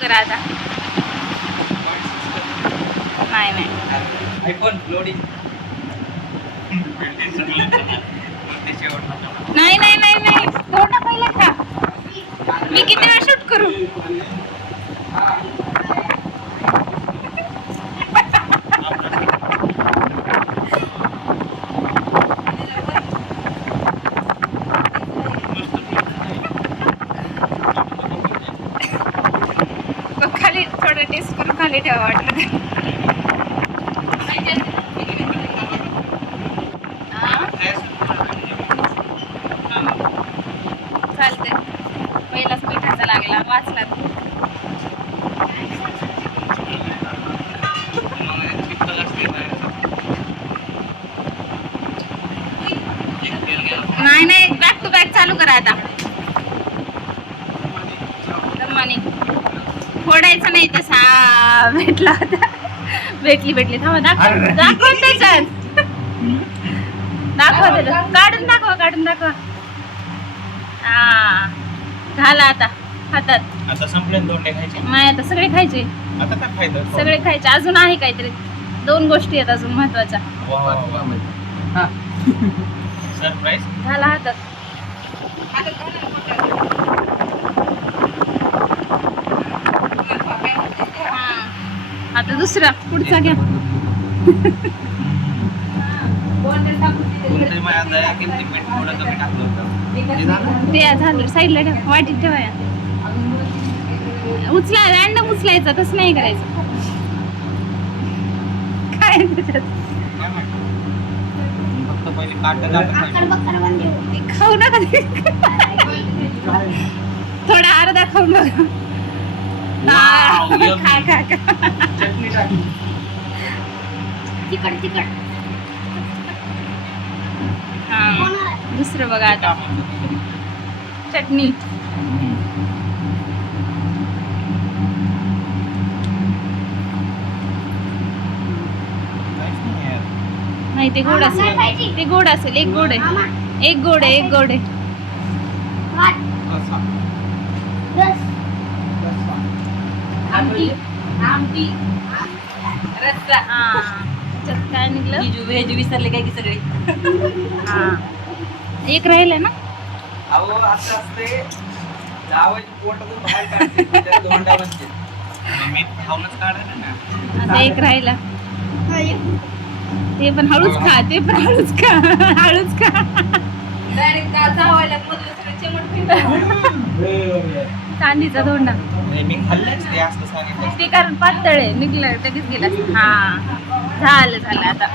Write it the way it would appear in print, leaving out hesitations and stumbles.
करा आता. नाही नाही आयफोन लोडिंग. नाही नाही नाही नाही थोडा पहिला का मी किती वेळ शूट करू. खाली थोडं टेस्ट करून खाली ठेवा वाटलं तर. चालते पहिलाच मिठाचा लागला वाचला तू. नाही नाही बॅक टू बॅक चालू करा आता. दमाने फोडायचं नाही तसा. भेटला होता. भेटली थांबा दाखव त्याच्यात. दाखवा त्याला काढून दाखवा. हा झाला आता हातात. आता संपले दोंडे खायचे. नाही आता सगळे खायचे. आता काय खायचं? सगळे खायचे. अजून आहे काहीतरी 2 गोष्टी आहेत अजून महत्वाच्या. सरप्राईज झाला हातात. आता दुसरा पुढचा घ्या. ते झालं साईडला ठेवा. वाटीत ठेवा. उचला रॅन्डम उचलायचं तसं नाही करायचं. काय त्याच्यात खाऊ नका. थोडा अर्धा खाऊ नका. खा तिकड. हा दुसरं बघा आता चटणी. नाही ते गोड असेल. एक गोड आहे. एक गोड आहे. आमटी रस्सा. हा त्याच्यात काय निघलं. व्हेज विसरले काय की सगळे. हा एक राहिलं ना. अहो असं असते जावायची पोटातून बाहेर काढते त्याला दोंडा बनते. मी खाऊनच काढायला ना. आता एक राहिला. ते पण हळूच खा. चांदीचा दोंडा. मी खाल्लंच ते असं सांगितलं. ते कारण पातळ आहे. निघलं लगेच गेला. हा झालं आता.